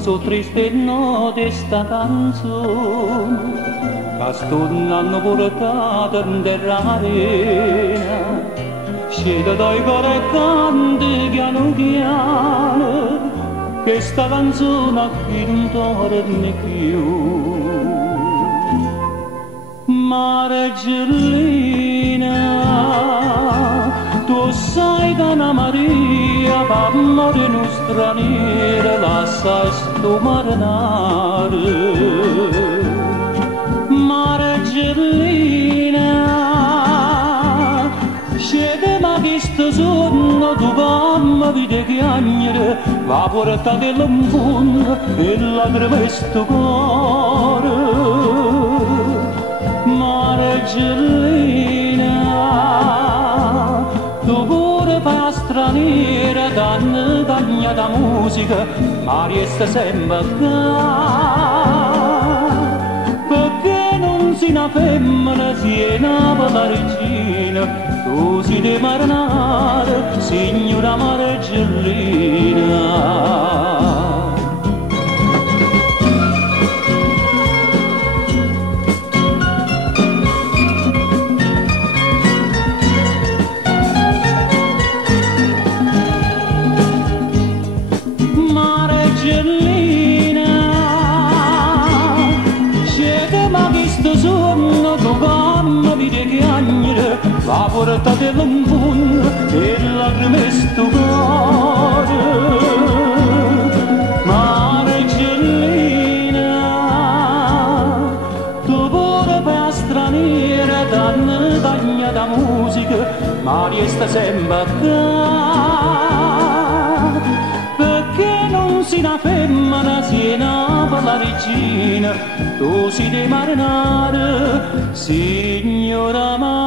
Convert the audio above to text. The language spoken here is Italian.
so triste notte sta canzone che stornano portata in terra arena scende dai cuori e canta piano piano che sta canzone qui non torna più. Margellina, tu sai che una Maria per amore non straniera la sai sto marinare. Margellina, scende ma che sto sonno tu mamma vede chiagnere va porta dell'amore e lacrime sto cuore. Margellina, tu pure fai straniera, danno cagna da musica, ma resta sempre qua. Perché non si una femmina, si è una bella regina, tu si deve marinare, signora Margellina. Va porta dell'amore e lacrime sto cuore. Margellina, tu pure fai straniera, danno cagna da musica, ma resta sempre qua. Perché non si una femmina, si è una bella regina, tu si deve marinare, signora Margellina.